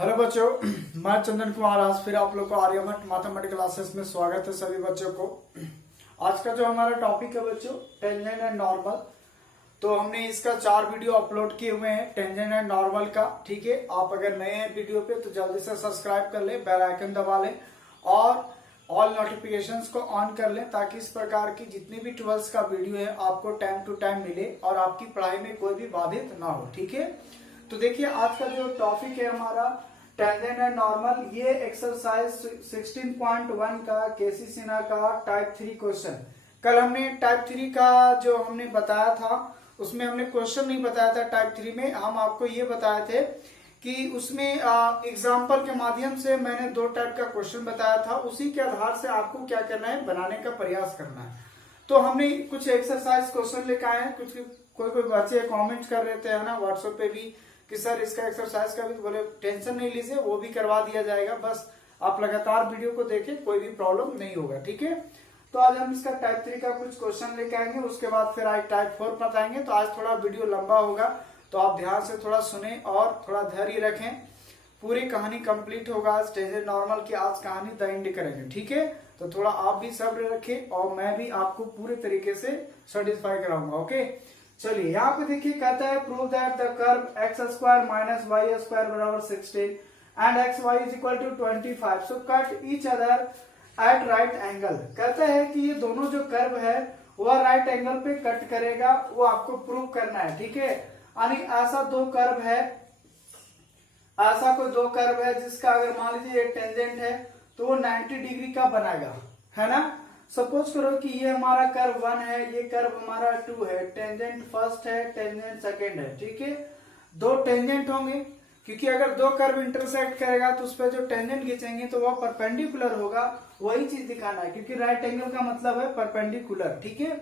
Hello बच्चों, मैं चंदन कुमार आज फिर आप लोग को आर्यभट्ट मैथमेटिक्स क्लासेस में स्वागत है सभी बच्चों को। आज का जो हमारा टॉपिक है बच्चों टेंजेंट एंड नॉर्मल। तो हमने इसका 4 वीडियो अपलोड किए हुए हैं टेंजेंट एंड नॉर्मल का। ठीक है, आप अगर नए हैं वीडियो पे तो जल्दी से सब्सक्राइब कर लें, बेल आइकन दबा लें और ऑल नोटिफिकेशंस को ऑन कर लें ताकि इस प्रकार की जितनी भी 12th का वीडियो है आपको टाइम टू टाइम मिले और आपकी पढ़ाई में कोई भी बाधित ना हो। ठीक है, तो देखिए आज का जो टॉपिक है हमारा टेंजेंट एंड नॉर्मल, ये एक्सरसाइज 16.1 का केसी सिन्हा का टाइप 3 क्वेश्चन। कल हमने टाइप 3 का जो हमने बताया था उसमें हमने क्वेश्चन नहीं बताया था। टाइप 3 में हम आपको ये बताए थे कि उसमें एग्जाम्पल के माध्यम से मैंने 2 टाइप का क्वेश्चन बताया था, उसी के आधार से आपको क्या करना है, बनाने का प्रयास करना है। तो हमने कुछ एक्सरसाइज क्वेश्चन लेकर आए हैं। कुछ कोई बच्चे कमेंट कर रहे थे ना व्हाट्सएप पे भी कि सर इसका एक्सरसाइज का भी, तो बोले टेंशन नहीं लीजिए, वो भी करवा दिया जाएगा, बस आप लगातार वीडियो को देखें, कोई भी प्रॉब्लम नहीं होगा। ठीक है, तो आज हम इसका टाइप 3 का कुछ क्वेश्चन लेके आएंगे, उसके बाद फिर आज टाइप 4 बताएंगे। तो आज थोड़ा वीडियो लंबा होगा तो आप ध्यान से थोड़ा सुने और थोड़ा धैर्य रखें। पूरी कहानी कंप्लीट होगा आज टेंजेंट नॉर्मल की, आज कहानी द एंड करेंगे। ठीक है, तो थोड़ा आप भी सब्र रखें और मैं भी आपको पूरे तरीके से सेटिस्फाई कराऊंगा। ओके, चलिए यहाँ पे देखिए, कहता है prove that the curve x square minus y square बराबर 16 and x y is equal to 25 so cut each other at right angle. कहता है कि ये दोनों जो कर्व है वह राइट एंगल पे कट करेगा, वो आपको प्रूव करना है। ठीक है, यानी ऐसा 2 कर्व है, ऐसा कोई 2 कर्व है जिसका अगर मान लीजिए एक टेंजेंट है तो वो 90 डिग्री का बनाएगा, है ना। सपोज करो कि ये हमारा कर्व 1 है, ये कर्व हमारा 2 है, टेंजेंट फर्स्ट है, टेंजेंट सेकंड है। ठीक है, 2 टेंजेंट होंगे क्योंकि अगर 2 कर्व इंटरसेक्ट करेगा तो उस पर जो टेंजेंट खींचेंगे तो वह परपेंडिकुलर होगा, वही चीज दिखाना है क्योंकि राइट एंगल का मतलब है परपेंडिकुलर। ठीक है,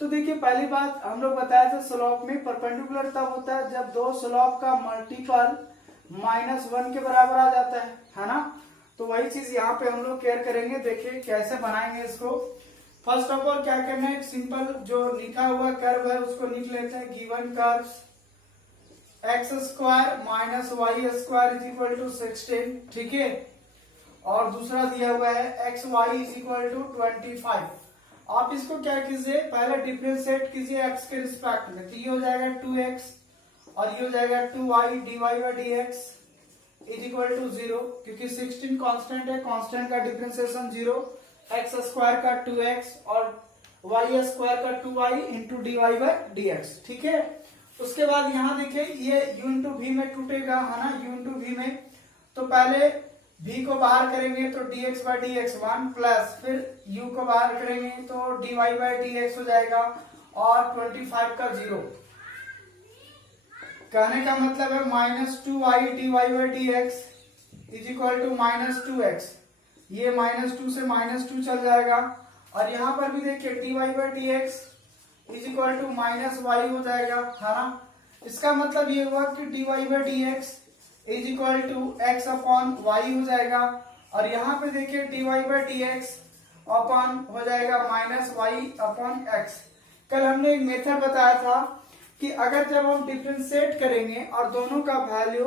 तो देखिए पहली बात हम लोग बताया था स्लोप में परपेंडिकुलर तब होता है जब 2 स्लोप का मल्टीपल -1 के बराबर आ जाता है ना। तो वही चीज यहाँ पे हम लोग केयर करेंगे। देखिए कैसे बनाएंगे इसको। फर्स्ट ऑफ ऑल क्या करना है, सिंपल जो लिखा हुआ कर्व है उसको लिख लेते हैं। Given curve x square minus y square is equal to 16। ठीक है, और दूसरा दिया हुआ है x y is equal to 25। आप इसको क्या कीजिए, पहले डिफरेंशिएट कीजिए एक्स के रिस्पेक्ट में, तो ये हो जाएगा 2x और ये हो जाएगा 2y dy by dx is equal to 0 क्योंकि 16 कांस्टेंट है, कांस्टेंट का डिफरेंशिएशन 0, एक्स स्क्वायर का 2x और वाई स्क्वायर का 2y into dy by dx। ठीक है, उसके बाद यहाँ देखिए ये u इंटू वी में टूटेगा, है ना, u इंटू वी में। तो पहले v को बाहर करेंगे तो dx बाई dx 1 प्लस फिर u को बाहर करेंगे तो dy बाई dx हो जाएगा और 25 का 0। कहने का मतलब है -2y dy by dx is equal to -2x। ये -2 से -2 चल जाएगा और यहाँ पर भी देखिए dy by dx is equal to -y हो जाएगा, है ना। इसका मतलब ये हुआ कि dy by dx is equal to x upon y हो जाएगा और यहाँ पे देखिए dy बाई dx अपॉन हो जाएगा -y अपॉन x। कल हमने एक मेथड बताया था कि अगर जब हम डिफरेंशिएट करेंगे और दोनों का वैल्यू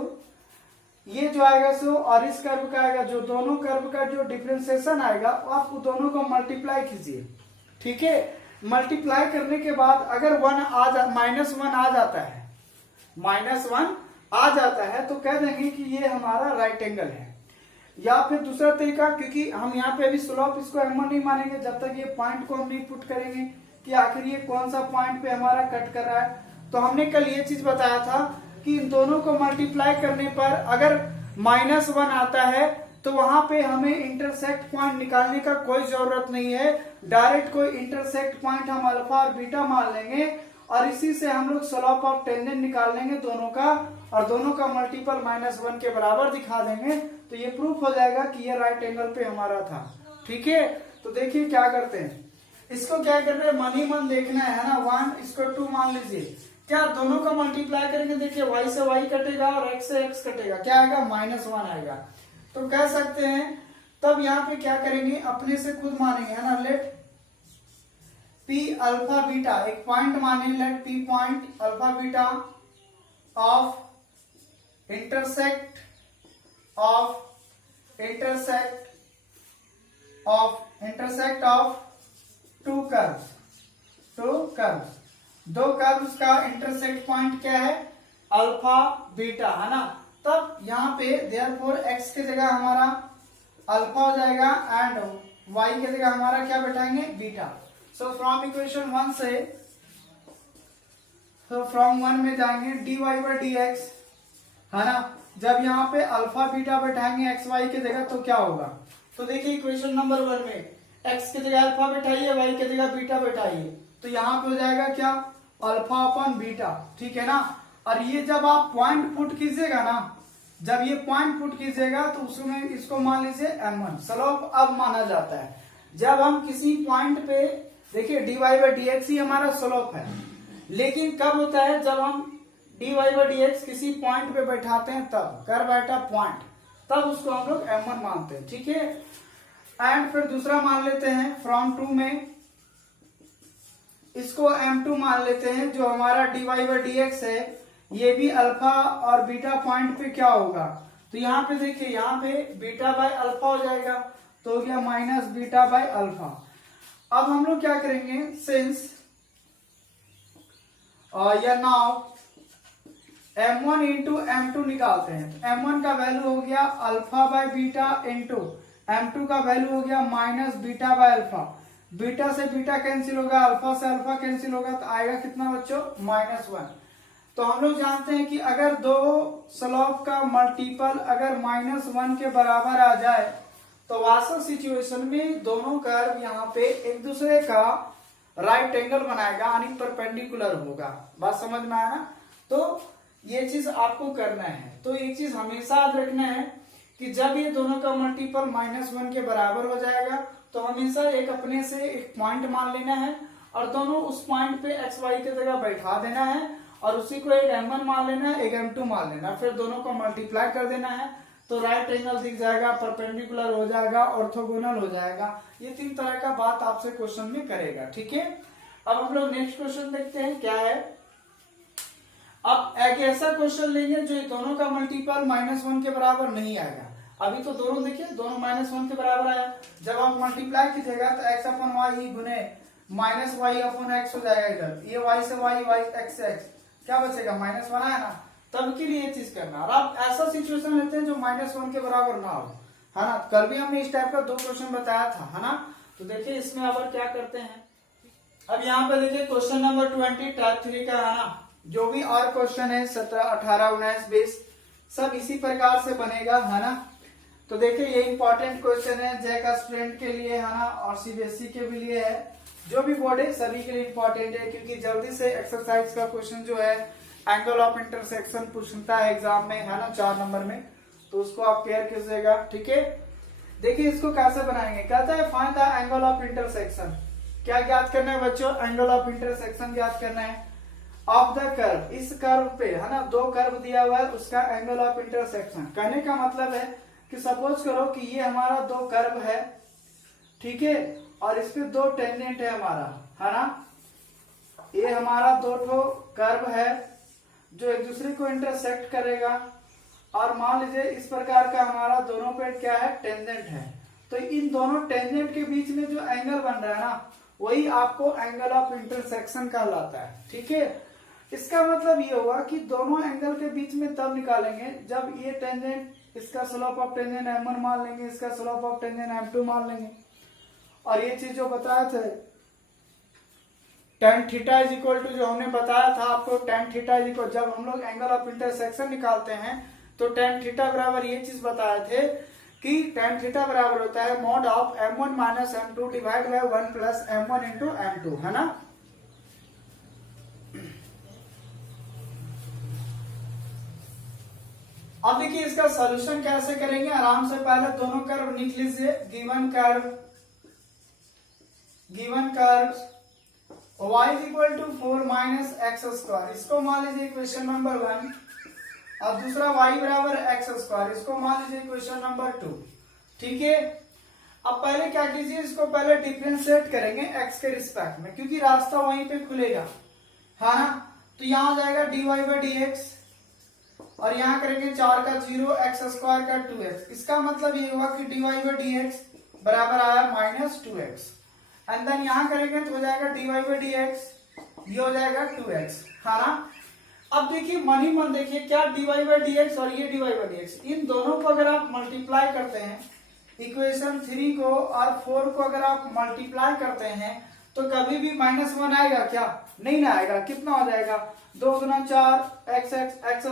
ये जो आएगा सो और इस कर्व का आएगा, जो दोनों कर्व का जो डिफरेंशिएशन आएगा आप दोनों को मल्टीप्लाई कीजिए। ठीक है, मल्टीप्लाई करने के बाद अगर -1 आ जाता है, -1 आ जाता है तो कह देंगे कि ये हमारा राइट एंगल है। या फिर दूसरा तरीका, क्योंकि हम यहाँ पे अभी स्लोप इसको m1 नहीं मानेंगे जब तक ये पॉइंट को हम नहीं पुट करेंगे कि आखिर ये कौन सा पॉइंट पे हमारा कट कर रहा है। तो हमने कल ये चीज बताया था कि इन दोनों को मल्टीप्लाई करने पर अगर -1 आता है तो वहां पे हमें इंटरसेक्ट पॉइंट निकालने का कोई जरूरत नहीं है, डायरेक्ट कोई इंटरसेक्ट पॉइंट हम अल्फा और बीटा मान लेंगे और इसी से हम लोग स्लोप ऑफ टेंजेंट निकाल लेंगे दोनों का और दोनों का मल्टीपल -1 के बराबर दिखा देंगे तो ये प्रूफ हो जाएगा कि ये राइट एंगल पे हमारा था। ठीक है, तो देखिए क्या करते हैं, इसको क्या कर रहे हैं, मन ही मन देखना है ना। 1 इसको 2 मान लीजिए, क्या दोनों का मल्टीप्लाई करेंगे, देखिए y से y कटेगा और x से x कटेगा, क्या आएगा -1 आएगा। तो कह सकते हैं तब यहाँ पे क्या करेंगे, अपने से खुद मानेंगे, है ना। लेट p अल्फा बीटा, एक पॉइंट माने, let p point alpha beta of intersect of intersect of two curves, दो कर्व्स का इंटरसेक्ट पॉइंट क्या है, अल्फा बीटा, है ना। तब यहाँ पे देयरफॉर x की जगह हमारा अल्फा हो जाएगा एंड y की जगह हमारा क्या बैठाएंगे, बीटा। सो फ्रॉम इक्वेशन 1 से, तो फ्रॉम 1 में जाएंगे dy बाई डी एक्स, है ना। जब यहाँ पे अल्फा बीटा बैठाएंगे एक्स वाई की जगह तो क्या होगा, तो देखिए इक्वेशन नंबर 1 में x की जगह अल्फा बैठाइए, y की जगह बीटा बैठाइए, तो यहाँ पे हो जाएगा क्या, अल्फा अपन बीटा, ठीक है ना। और ये जब आप पॉइंट पुट कीजिएगा ना, जब ये पॉइंट पुट कीजिएगा तो उसमें इसको मान लीजिए m1 स्लोप अब माना जाता है। जब हम किसी पॉइंट पे देखिए dy बाई डी एक्स ही हमारा स्लोप है, लेकिन कब होता है, जब हम dy बाई डी एक्स किसी पॉइंट पे बैठाते हैं तब, कर बैठा पॉइंट, तब उसको हम लोग m1 मानते हैं, ठीक है। एंड फिर दूसरा मान लेते हैं फ्रॉम 2 में, इसको m2 मान लेते हैं, जो हमारा dy बाई डी एक्स है ये भी अल्फा और बीटा पॉइंट पे क्या होगा, तो यहाँ पे देखिए यहाँ पे बीटा बाय अल्फा हो जाएगा, तो हो गया माइनस बीटा बाय अल्फा। अब हम लोग क्या करेंगे, सिंस या नाउ m1 इंटू m2 निकालते हैं, तो m1 का वैल्यू हो गया alpha by beta into m2 का वैल्यू हो गया minus beta by alpha. Beta से बीटा कैंसिल होगा, अल्फा से अल्फा कैंसिल होगा, तो आएगा कितना बच्चों, -1। तो हम लोग जानते हैं कि अगर दो स्लोप का मल्टीपल अगर -1 के बराबर आ जाए तो वास्तव सिचुएशन में दोनों कर्व यहाँ पे एक दूसरे का राइट एंगल बनाएगा, यानी परपेंडिकुलर होगा। बात समझ में आया ना। तो ये चीज आपको करना है। तो एक चीज हमेशा याद रखना है कि जब ये दोनों का मल्टीपल -1 के बराबर हो जाएगा तो हमेशा एक अपने से एक पॉइंट मान लेना है और दोनों उस पॉइंट पे एक्स वाई की जगह बैठा देना है और उसी को एक m1 मान लेना है, एक m2 मान लेना है, फिर दोनों को मल्टीप्लाई कर देना है तो राइट एंगल दिख जाएगा, परपेंडिकुलर हो जाएगा, ऑर्थोगोनल हो जाएगा। ये 3 तरह का बात आपसे क्वेश्चन में करेगा, ठीक है। अब हम लोग नेक्स्ट क्वेश्चन देखते हैं क्या है। अब एक ऐसा क्वेश्चन लेंगे जो दोनों का मल्टीपल -1 के बराबर नहीं आएगा। अभी तो दोनों देखिए, दोनों -1 के बराबर आया, जब आप मल्टीप्लाई कीजिएगा तो x अपन वाई ही गुने -y अपन x हो जाएगा, इधर ये y से y x से x क्या बचेगा, -1 आया ना। तब के लिए ये चीज करना। और आप ऐसा सिचुएशन लेते हैं जो -1 के बराबर ना हो, है ना। कल भी हमने इस टाइप का 2 क्वेश्चन बताया था, है ना। तो देखिए इसमें अब क्या करते हैं। अब यहाँ पे देखिए क्वेश्चन नंबर 20 टाइप 3 का, है ना। जो भी और क्वेश्चन है 17, 18, 19, 20 सब इसी प्रकार से बनेगा, है ना। तो देखिए ये इंपॉर्टेंट क्वेश्चन है जे का स्टूडेंट के लिए, है ना, और सीबीएसई के भी लिए है। जो भी बोर्ड है सभी के लिए इंपॉर्टेंट है, क्योंकि जल्दी से एक्सरसाइज का क्वेश्चन जो है एंगल ऑफ इंटरसेक्शन पूछता है एग्जाम में, है ना, 4 नंबर में, तो उसको आप केयर कीजिएगा, ठीक है। देखिए इसको कैसे बनाएंगे, कहता है find the angle of intersection. क्या ज्ञात करना है बच्चों, एंगल ऑफ इंटरसेक्शन ज्ञात करना है ऑफ द कर्व। इस कर्व पे, है ना, 2 कर्व दिया हुआ है, उसका एंगल ऑफ इंटरसेक्शन। कहने का मतलब है कि सपोज करो कि ये हमारा 2 कर्व है, ठीक है, और इस पे 2 टेंजेंट है हमारा, है ना। ये हमारा 2 कर्व है जो एक दूसरे को इंटरसेक्ट करेगा, और मान लीजिए इस प्रकार का हमारा दोनों पे क्या है, टेंजेंट है। तो इन दोनों टेंजेंट के बीच में जो एंगल बन रहा है ना, वही आपको एंगल ऑफ इंटरसेक्शन कहलाता है, ठीक है। इसका मतलब ये हुआ कि दोनों एंगल के बीच में तब निकालेंगे जब ये टेंजेंट, इसका स्लोप ऑफ टेंजेंट m1 मान लेंगे, इसका स्लोप ऑफ टेंजेंट m2 मान लेंगे। और ये चीज जो बताया थे tan theta is equal to, जो हमने बताया था आपको tan थीटा इज इक्वल, जब हम लोग एंगल ऑफ इंटरसेक्शन निकालते हैं तो tan थीटा बराबर ये चीज बताए थे कि tan थीटा बराबर होता है mod of m1 minus m2 divide by 1 plus m1 into m2, है ना। अब देखिए इसका सॉल्यूशन कैसे करेंगे, आराम से पहले दोनों कर्व लिख लीजिए। Given curve y is equal to 4 minus x square, इसको मान लीजिए इक्वेशन नंबर 1, और दूसरा y बराबर एक्स स्क्वायर, इसको मान लीजिए इक्वेशन नंबर 2, ठीक है। अब पहले क्या कीजिए, इसको पहले डिफरेंशिएट करेंगे x के रिस्पेक्ट में, क्योंकि रास्ता वहीं पे खुलेगा, है ना। तो यहां आ जाएगा dy बाई डी एक्स और यहाँ करेंगे 4 का 0, एक्स स्क्वायर का 2x। इसका मतलब ये हुआ कि dy बाई डी एक्स बराबर आया -2x। एंड देन यहाँ करेंगे तो हो जाएगा dy बाई डी एक्स, ये हो जाएगा 2x, है ना। अब देखिए मन ही मन देखिए क्या dy बाई डी एक्स और ये dy बाई डी एक्स, इन दोनों को अगर आप मल्टीप्लाई करते हैं, इक्वेशन 3 को और 4 को अगर आप मल्टीप्लाई करते हैं तो कभी भी -1 आएगा क्या? नहीं ना आएगा। कितना हो जाएगा? 2 गुना 4 एक्स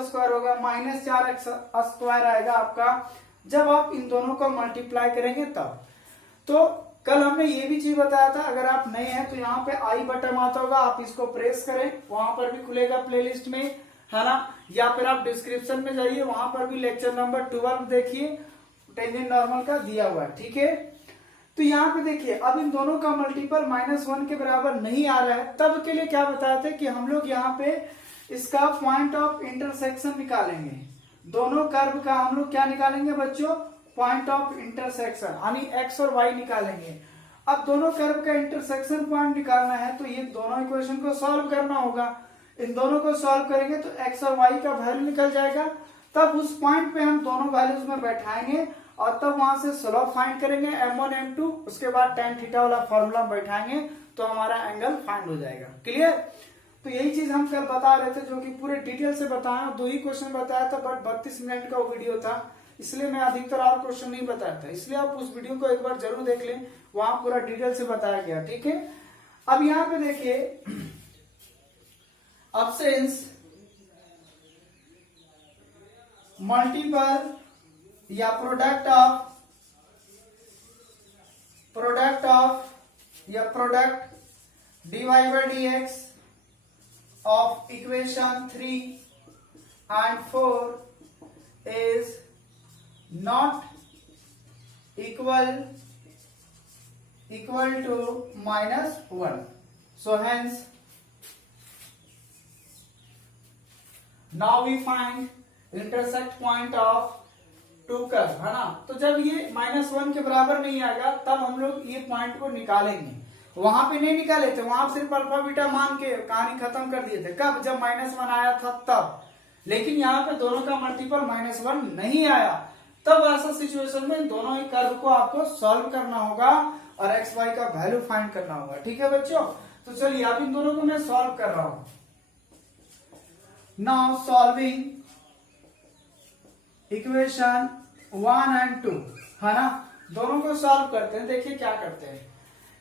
स्क्वायर होगा, -4x स्क्वायर आएगा आपका जब आप इन दोनों को मल्टीप्लाई करेंगे तब। तो कल हमने ये भी चीज बताया था, अगर आप नए हैं तो यहाँ पे आई बटन आता होगा, आप इसको प्रेस करें, वहां पर भी खुलेगा प्लेलिस्ट में, है ना। या फिर आप डिस्क्रिप्शन में जाइए, वहां पर भी लेक्चर नंबर 12 देखिए, टेंजेंट नॉर्मल का दिया हुआ है, ठीक है। तो यहाँ पे देखिए अब इन दोनों का मल्टीपल -1 के बराबर नहीं आ रहा है, तब के लिए क्या बताया था कि हम लोग यहाँ पे इसका पॉइंट ऑफ इंटरसेक्शन निकालेंगे। दोनों कर्व का हम लोग क्या निकालेंगे बच्चों? पॉइंट ऑफ इंटरसेक्शन, यानी एक्स और वाई निकालेंगे। अब दोनों कर्व का इंटरसेक्शन पॉइंट निकालना है तो ये दोनों इक्वेशन को सॉल्व करना होगा। इन दोनों को सॉल्व करेंगे तो एक्स और वाई का वैल्यू निकल जाएगा, तब उस पॉइंट पे हम दोनों वैल्यूज में बैठाएंगे और तब वहां से स्लोप फाइंड करेंगे m1 m2, उसके बाद tan थीटा वाला फॉर्मूला बैठाएंगे तो हमारा एंगल फाइंड हो जाएगा। क्लियर? तो यही चीज हम कल बता रहे थे, जो कि पूरे डिटेल से बताया। 2 ही क्वेश्चन बताया था, बट 32 मिनट का वो वीडियो था, इसलिए मैं अधिकतर और क्वेश्चन नहीं बताया था। इसलिए आप उस वीडियो को एक बार जरूर देख लें, वहां पूरा डिटेल से बताया गया, ठीक है। अब यहाँ पे देखिए अब्सेंस मल्टीपल या product dy by dx of equation 3 and 4 is not equal to -1. So hence now we find intersect point of two curve, है ना। तो जब ये -1 के बराबर नहीं आएगा तब हम लोग ये पॉइंट को निकालेंगे। वहां पे नहीं निकाले थे, वहां सिर्फ अल्फा बीटा मान के कहानी खत्म कर दिए थे। कब? जब -1 आया था तब। लेकिन यहाँ पे दोनों का मल्टीपल -1 नहीं आया, तब ऐसा सिचुएशन में दोनों ही कर्व को आपको सॉल्व करना होगा और एक्स वाई का वैल्यू फाइंड करना होगा, ठीक है बच्चों। तो चलिए अब इन दोनों को मैं सॉल्व कर रहा हूं। नाउ सॉल्विंग इक्वेशन 1 एंड 2, है ना। दोनों को सॉल्व करते हैं। देखिए क्या करते हैं,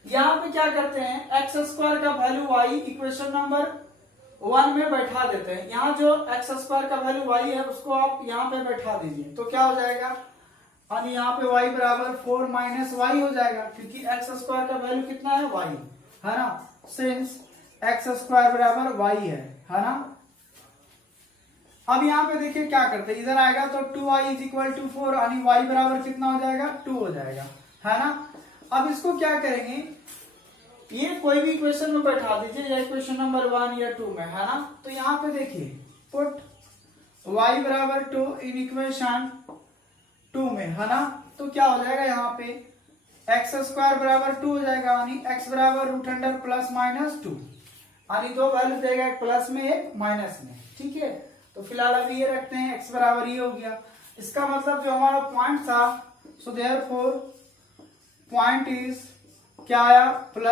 यहाँ पे क्या करते हैं, एक्स स्क्वायर का वैल्यू वाई इक्वेशन नंबर 1 में बैठा देते हैं। यहाँ जो एक्स स्क्वायर का वैल्यू वाई है उसको आप यहाँ पे बैठा दीजिए, तो क्या हो जाएगा, यानी यहाँ पे y बराबर 4 - y हो जाएगा, क्योंकि एक्स स्क्वायर का वैल्यू कितना है? y, है ना। सिंस एक्स स्क्वायर बराबर y है ना। अब यहाँ पे देखिए क्या करते हैं, इधर आएगा तो 2y = 4, यानी y बराबर कितना हो जाएगा? 2 हो जाएगा, है ना। अब इसको क्या करेंगे, ये कोई भी इक्वेशन में बैठा दीजिए, या इक्वेशन नंबर 1 या 2 में, है ना। तो यहाँ पे देखिए पुट y बराबर 2 इन इक्वेशन 2 में, है ना। तो क्या हो जाएगा, यहाँ पे एक्स स्क्वायर बराबर 2 हो जाएगा, यानी x बराबर √अंडर +-2, यानी दो वैल्यू देगा, एक प्लस में एक माइनस में, ठीक है। तो फिलहाल अभी ये रखते हैं, x बराबर ये हो गया। इसका मतलब जो हमारा पॉइंट था, सो देयरफॉर पॉइंट इज क्या आया, ±√2 ×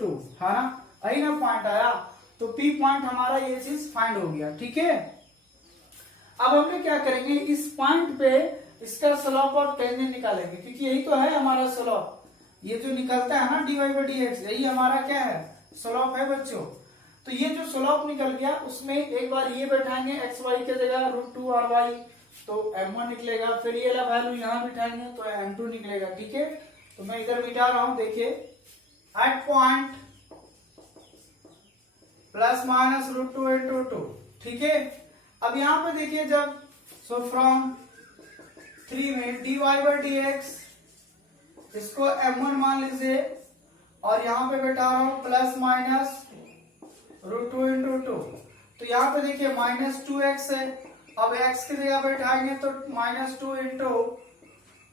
2, है ना। आई ना पॉइंट आया, तो P पॉइंट हमारा ये चीज फाइंड हो गया, ठीक है। अब हम लोग क्या करेंगे, इस पॉइंट पे इसका स्लोप और टेंजेंट निकालेंगे, क्योंकि यही तो है हमारा स्लोप। ये जो निकलता है ना dy by dx, यही हमारा क्या है, स्लोप है बच्चों। तो ये जो स्लोप निकल गया उसमें एक बार ये बैठाएंगे एक्स वाई के जगह √2 और y, तो m1 निकलेगा। फिर ये वाला वैल्यू यहाँ बिठाएंगे तो m2 निकलेगा, ठीक है। तो मैं इधर बिठा रहा हूं, देखिए एट पॉइंट ±√2 × 2, ठीक है। अब यहाँ पे देखिए जब सो फ्रॉम 3 में dy by dx, इसको m1 मान लीजिए, और यहाँ पे बैठा रहा हूं ±√2 × 2। तो यहाँ पे देखिए -2x है, अब x की जगह बैठाएंगे तो -2 ×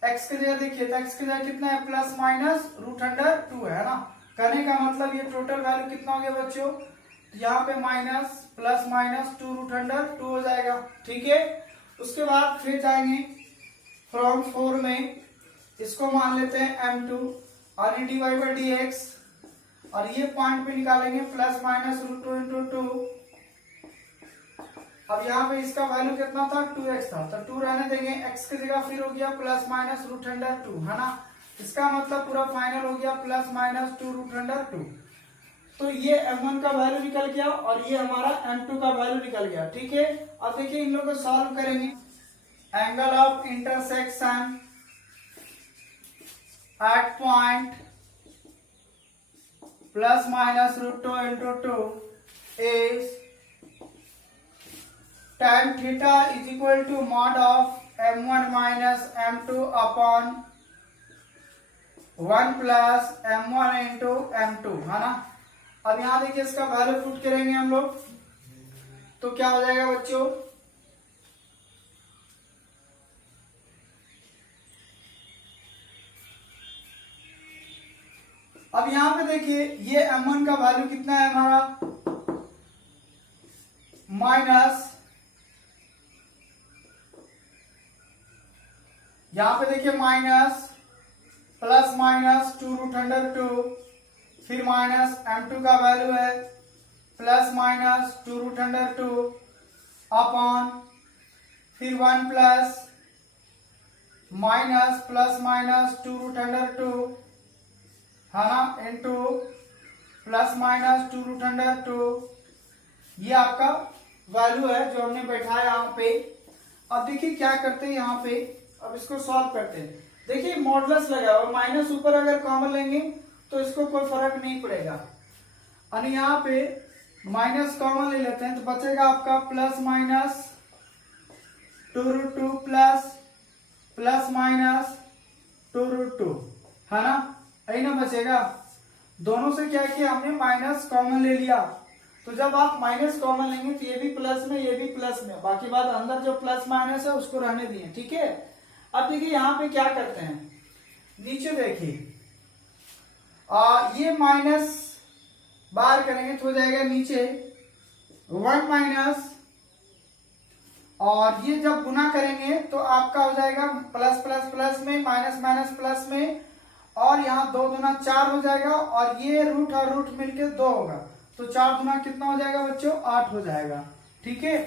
x की जगह, देखिए तो x की जगह कितना है, ±√2 है ना। कहने का मतलब ये टोटल वैल्यू कितना हो गया बच्चों, यहाँ पे प्लस माइनस 2√2 हो जाएगा। ठीक है, उसके बाद फिर जाएंगे फ्रॉम 4 में, इसको मान लेते हैं m2 और dy/dx, और ये पॉइंट पे निकालेंगे प्लस माइनस √2 × 2। अब यहाँ पे इसका वैल्यू कितना था, 2x था, तो 2 रहने देंगे, x की जगह फिर हो गया प्लस माइनस √2, है ना। इसका मतलब पूरा फाइनल हो गया प्लस माइनस 2√2। तो ये m1 का वैल्यू निकल गया और ये हमारा m2 का वैल्यू निकल गया। ठीक है, अब देखिए इन लोगों को सॉल्व करेंगे। Angle of intersection at point plus minus √2 × 2 is tan theta is equal to mod of m1 minus m2 upon 1 plus m1 into m2, है ना। अब यहां देखिए इसका वैल्यू पुट करेंगे हम लोग, तो क्या हो जाएगा बच्चों, अब यहां पे देखिए ये m1 का वैल्यू कितना है हमारा, माइनस, यहां पे देखिए माइनस प्लस माइनस 2√2, फिर माइनस m2 का वैल्यू है प्लस माइनस 2√2 अपॉन फिर 1 प्लस माइनस प्लस माइनस 2√2, है ना, इनटू प्लस माइनस 2√2। ये आपका वैल्यू है जो हमने बैठाया यहाँ पे। अब देखिए क्या करते हैं यहाँ पे, अब इसको सॉल्व करते हैं। देखिए मॉडुलस लगा और माइनस ऊपर अगर कॉमन लेंगे तो इसको कोई फर्क नहीं पड़ेगा, और यहाँ पे माइनस कॉमन ले लेते हैं तो बचेगा आपका plus minus 2√2 plus plus minus 2√2, है ना, यही ना बचेगा। दोनों से क्या किया हमने, माइनस कॉमन ले लिया। तो जब आप माइनस कॉमन लेंगे तो ये भी प्लस में, ये भी प्लस में, बाकी बात अंदर जो प्लस माइनस है उसको रहने दिए। ठीक है, अब देखिए यहाँ पे क्या करते हैं, नीचे देखिए ये माइनस बाहर करेंगे तो हो जाएगा नीचे 1 माइनस, और ये जब गुना करेंगे तो आपका हो जाएगा प्लस प्लस प्लस में, माइनस माइनस प्लस में, और यहाँ 2 दूना 4 हो जाएगा, और ये रूट और रूट मिलके 2 होगा, तो 4 दूना कितना हो जाएगा बच्चों, 8 हो जाएगा। ठीक है,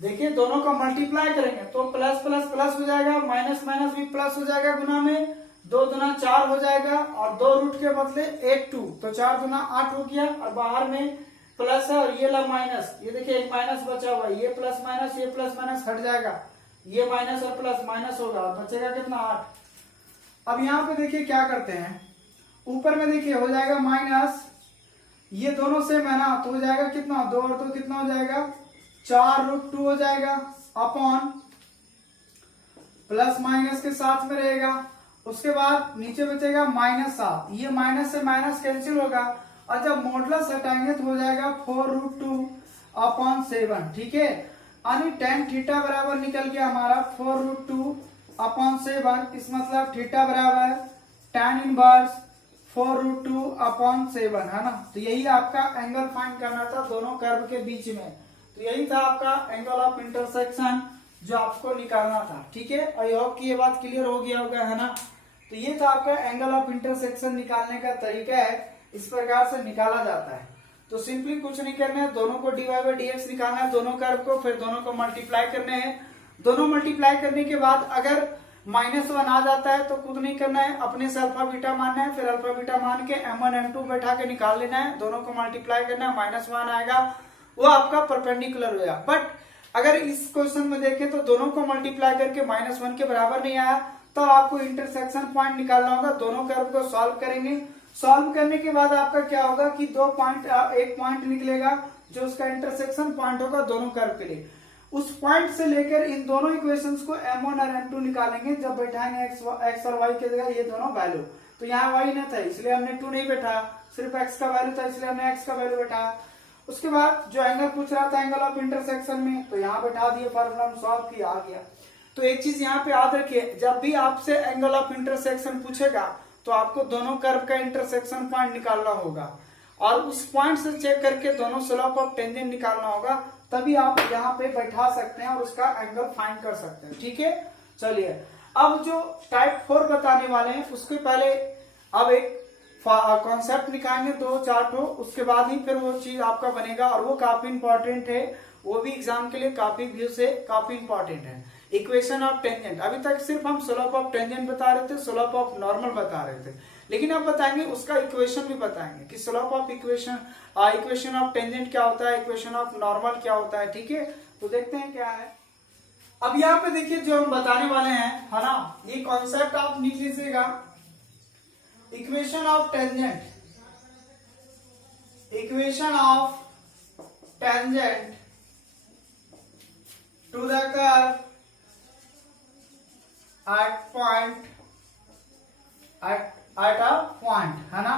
देखिए दोनों को मल्टीप्लाई करेंगे तो प्लस प्लस प्लस हो जाएगा, माइनस माइनस भी प्लस हो जाएगा, गुना में 2 दूना 4 हो जाएगा, और 2 रूट के बदले 1 2, तो 4 दूना 8 हो गया, और बाहर में प्लस है और ये ला माइनस, ये देखिए एक माइनस बचा हुआ है, ये प्लस माइनस हट जाएगा, ये माइनस और प्लस माइनस होगा, बचेगा कितना 8। अब यहाँ पे देखिए क्या करते हैं, ऊपर में देखिए हो जाएगा माइनस, ये दोनों सेम है ना, तो हो जाएगा कितना, 2 और 2 कितना हो जाएगा, 4√2 हो जाएगा, अपॉन प्लस माइनस के साथ में रहेगा। उसके बाद नीचे बचेगा -7, ये माइनस से माइनस कैंसिल होगा, और जब मॉडुलस हटाएंगे तो हो जाएगा 4√2 अपॉन 7। ठीक है, यानी tan थीटा बराबर निकल गया हमारा 4√2 अपॉन 7, इस मतलब थीटा बराबर tan इनवर्स 4√2 अपॉन 7, है ना। तो यही आपका एंगल फाइंड करना था दोनों कर्व के बीच में, तो यही था आपका एंगल ऑफ इंटरसेक्शन जो आपको निकालना था। ठीक है, आई होप कि ये बात क्लियर हो गया होगा, है ना। तो ये था आपका एंगल ऑफ इंटरसेक्शन निकालने का तरीका है, इस प्रकार से निकाला जाता है। तो सिंपली कुछ नहीं करना है, दोनों को dy/dx निकालना है, दोनों कर्व को, फिर दोनों को मल्टीप्लाई करने हैं। दोनों मल्टीप्लाई करने के बाद अगर -1 आ जाता है तो कुछ नहीं करना है, अपने से अल्फा बीटा मानना है, फिर अल्फा बीटा मान के m1 m2 बैठा के निकाल लेना है, दोनों को मल्टीप्लाई करना है, -1 आएगा, वो आपका परपेंडिकुलर होगा। बट अगर इस क्वेश्चन में देखें तो दोनों को मल्टीप्लाई करके -1 के बराबर नहीं आया, तो आपको इंटरसेक्शन पॉइंट निकालना होगा। दोनों कर्व को सॉल्व करेंगे, सॉल्व करने के बाद आपका क्या होगा कि एक पॉइंट निकलेगा जो उसका इंटरसेक्शन पॉइंट होगा दोनों कर्व के लिए। उस पॉइंट से लेकर इन दोनों इक्वेशंस को m1 और m2 निकालेंगे, जब बैठाएंगे x और y के जगह ये दोनों वैल्यू। तो यहाँ y नहीं था इसलिए हमने 2 नहीं बैठाया, सिर्फ x का वैल्यू था इसलिए हमने x का वैल्यू बैठाया। उसके बाद जो एंगल पूछ रहा था एंगल ऑफ इंटरसेक्शन में, तो यहाँ बैठा दिए, फॉर्मूला हम सॉल्व किया, आ गया। तो एक चीज यहाँ पे याद रखिए, जब भी आपसे एंगल ऑफ इंटरसेक्शन पूछेगा तो आपको दोनों कर्व का इंटरसेक्शन पॉइंट निकालना होगा। और उस पॉइंट से चेक करके दोनों स्लोप ऑफ टेंजेंट निकालना होगा, तभी आप यहाँ पे बैठा सकते हैं और उसका एंगल फाइंड कर सकते हैं। ठीक है, चलिए अब जो टाइप 4 बताने वाले हैं उसके पहले अब एक कॉन्सेप्ट निकालेंगे 2-4 ठो, उसके बाद ही फिर वो चीज आपका बनेगा और वो काफी इंपॉर्टेंट है, वो भी एग्जाम के लिए काफी व्यू से काफी इंपॉर्टेंट है। इक्वेशन ऑफ टेंजेंट, अभी तक सिर्फ हम स्लोप ऑफ टेंजेंट बता रहे थे, स्लोप ऑफ नॉर्मल बता रहे थे, लेकिन अब बताएंगे उसका इक्वेशन भी बताएंगे कि slope of equation of tangent क्या होता है, इक्वेशन ऑफ नॉर्मल क्या होता है। ठीक है, तो देखते हैं क्या है। अब यहाँ पे देखिए जो हम बताने वाले हैं, है ना, ये कॉन्सेप्ट आप लिख लीजिएगा, equation of tangent, equation of tangent to the curve at a point, है ना।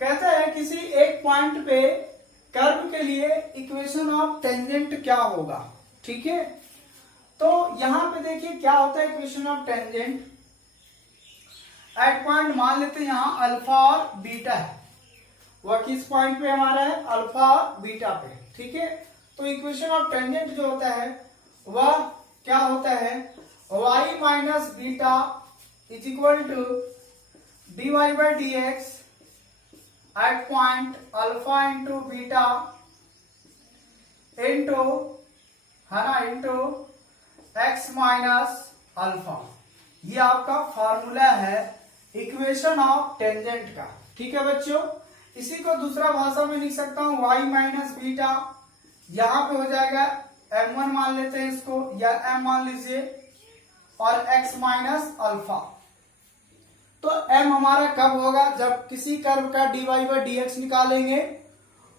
कहता है किसी एक पॉइंट पे कर्व के लिए इक्वेशन ऑफ टेंजेंट क्या होगा। ठीक है, तो यहां पे देखिए क्या होता है equation of tangent at point, मान लेते हैं यहां अल्फा और बीटा है, वह किस पॉइंट पे हमारा है, अल्फा और बीटा पे। ठीक है, तो इक्वेशन ऑफ टेंजेंट जो होता है वह क्या होता है, y minus beta is equal to dy by d x at point alpha into beta into, है ना, इंटू x माइनस अल्फा। ये आपका फॉर्मूला है इक्वेशन ऑफ टेंजेंट का। ठीक है बच्चों, इसी को दूसरा भाषा में लिख सकता हूं y माइनस बीटा, यहां पे हो जाएगा m1 मान लेते हैं इसको, या m मान लीजिए, और x माइनस अल्फा। तो m हमारा कब होगा, जब किसी कर्व का dy बाई dx निकालेंगे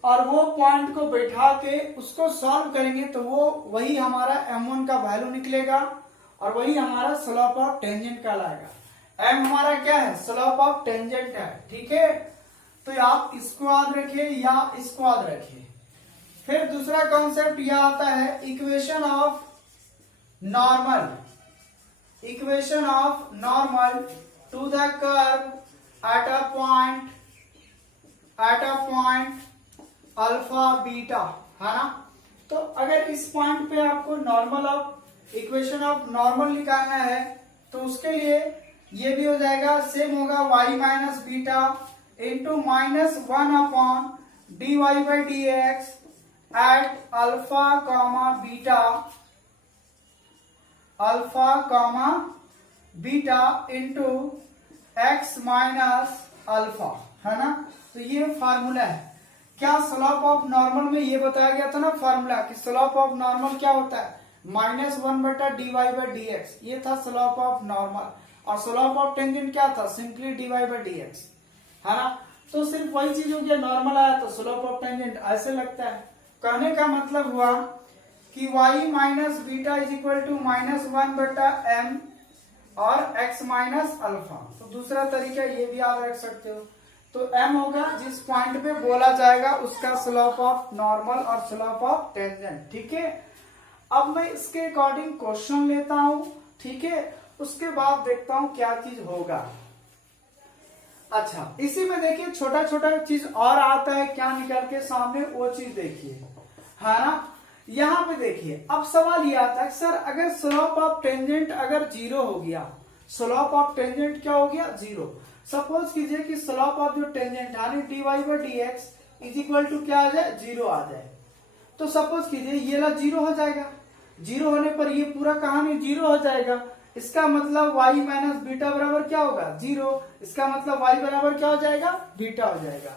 और वो पॉइंट को बैठा के उसको सॉल्व करेंगे, तो वो वही हमारा m1 का वैल्यू निकलेगा और वही हमारा स्लोप ऑफ टेंजेंट कहलाएगा। m हमारा क्या है, स्लोप ऑफ टेंजेंट है। ठीक है, तो आप इसको याद रखिए या इसको याद रखिए। फिर दूसरा कॉन्सेप्ट यह आता है equation of normal, equation of normal to the curve at a point alpha beta, है ना। तो अगर इस पॉइंट पे आपको normal of equation of normal निकालना है, तो उसके लिए ये भी हो जाएगा, सेम होगा y minus beta into -1 upon dy by d x at alpha comma beta into x minus alpha, है ना। तो ये फार्मूला है। क्या स्लोप ऑफ नॉर्मल में ये बताया गया था ना फार्मूला, कि स्लोप ऑफ नॉर्मल क्या होता है, -1 बटा dy बाई डी एक्स, ये था स्लोप ऑफ नॉर्मल। और स्लोप ऑफ टेंजेंट क्या था, simply dy by d x, है ना। तो सिर्फ वही चीज हो गया, नॉर्मल आया तो स्लोप ऑफ टेंजेंट ऐसे लगता है। कहने का मतलब हुआ कि y minus beta is equal to -1 बटा m और x माइनस अल्फा। तो दूसरा तरीका ये भी याद रख सकते हो। तो m होगा जिस पॉइंट पे बोला जाएगा उसका स्लोप ऑफ नॉर्मल और स्लोप ऑफ टेंजेंट। ठीक है, अब मैं इसके अकॉर्डिंग क्वेश्चन लेता हूं। ठीक है, उसके बाद देखता हूं क्या चीज होगा। अच्छा, इसी में देखिए छोटा छोटा चीज और आता है, क्या निकल के सामने वो चीज देखिए, है ना। यहाँ पे देखिए अब सवाल ये आता है, सर अगर स्लोप ऑफ टेंजेंट अगर 0 हो गया, स्लोप ऑफ टेंजेंट क्या हो गया, 0। सपोज कीजिए कि स्लोप ऑफ जो टेंजेंट यानी dy by d x is equal to क्या आ जाए, 0 आ जाए। तो सपोज कीजिए ये ला 0 हो जाएगा, 0 होने पर ये पूरा कहानी 0 हो जाएगा। इसका मतलब y माइनस बीटा बराबर क्या होगा, 0। इसका मतलब y बराबर क्या हो जाएगा, बीटा हो जाएगा।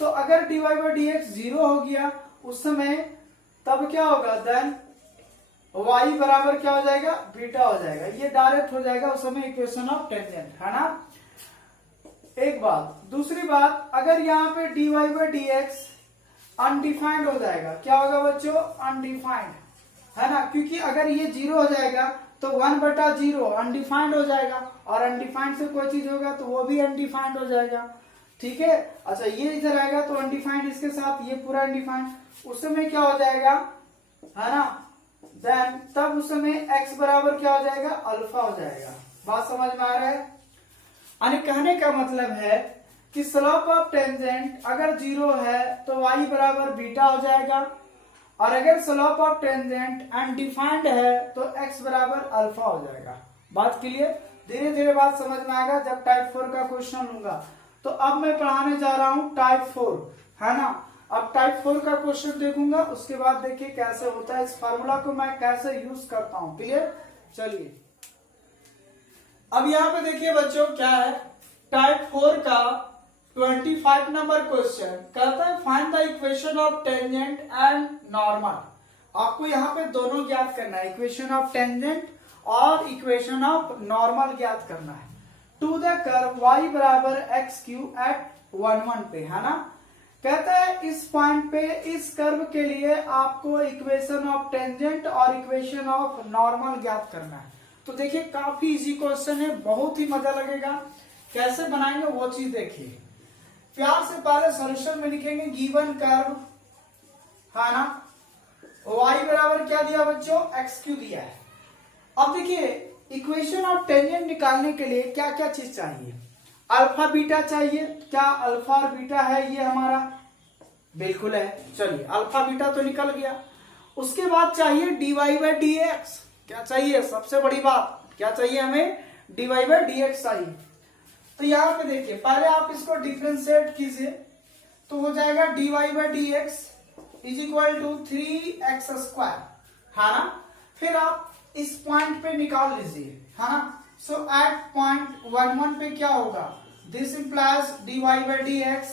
तो अगर dy बाई डी एक्स 0 हो गया उस समय, तब क्या होगा, देन y बराबर क्या हो जाएगा, बीटा हो जाएगा। ये डायरेक्ट हो जाएगा उस समय इक्वेशन ऑफ टेंजेंट, है ना। एक बात, दूसरी बात, अगर यहाँ पे dy by d x undefined हो जाएगा, क्या होगा बच्चों, अनडिफाइंड, है ना। क्योंकि अगर ये 0 हो जाएगा तो 1 बटा 0 अनडिफाइंड हो जाएगा, और अनडिफाइंड से कोई चीज होगा तो वो भी अनडिफाइंड हो जाएगा। ठीक है, अच्छा ये इधर आएगा तो अनडिफाइंड, इसके साथ ये पूरा अनडिफाइंड, उस समय क्या हो जाएगा, है ना। देन तब उस समय x बराबर क्या हो जाएगा, अल्फा हो जाएगा। बात समझ में आ रहा है। यानी कहने का मतलब है कि स्लोप ऑफ टेंजेंट अगर 0 है तो y बराबर बीटा हो जाएगा, और अगर स्लोप ऑफ टेंजेंट अनडिफाइंड है तो x बराबर अल्फा हो जाएगा। बात क्लियर? धीरे धीरे बात समझ में आएगा जब टाइप 4 का क्वेश्चन लूंगा। तो अब मैं पढ़ाने जा रहा हूं टाइप 4, है ना। अब टाइप 4 का क्वेश्चन देखूंगा, उसके बाद देखिए कैसे होता है, इस फार्मूला को मैं कैसे यूज करता हूं। क्लियर? चलिए अब यहाँ पे देखिए बच्चों क्या है, टाइप 4 का 25 नंबर क्वेश्चन कहता है find the equation of tangent and normal. आपको यहाँ पे दोनों ज्ञात करना है, इक्वेशन ऑफ टेंजेंट और इक्वेशन ऑफ नॉर्मल ज्ञात करना है। टू द कर्व y बराबर एक्स क्यू एट 1 1 पे, है ना। कहता है इस पॉइंट पे इस कर्व के लिए आपको इक्वेशन ऑफ टेंजेंट और इक्वेशन ऑफ नॉर्मल ज्ञात करना है। तो देखिए काफी इजी क्वेश्चन है, बहुत ही मजा लगेगा। कैसे बनाएंगे वो चीज देखिए। प्यार से पहले सॉल्यूशन में लिखेंगे गिवन कर्व, है ना, y बराबर क्या दिया बच्चों, एक्स क्यू दिया है। अब देखिए इक्वेशन ऑफ टेंजेंट निकालने के लिए क्या क्या चीज चाहिए, अल्फा बीटा चाहिए। क्या अल्फा और बीटा है ये हमारा? बिल्कुल है। चलिए अल्फा बीटा तो निकल गया। उसके बाद चाहिए dy बाई डी एक्स। क्या चाहिए? सबसे बड़ी बात क्या चाहिए हमें, dy बाई डी एक्स चाहिए। तो यहाँ पे देखिए पहले आप इसको डिफ्रेंशिएट कीजिए तो हो जाएगा dy by d x is equal to 3x square, है ना। फिर आप इस पॉइंट पे निकाल लीजिए, है ना। सो एट पॉइंट 1 1 पे क्या होगा, this implies dy by d x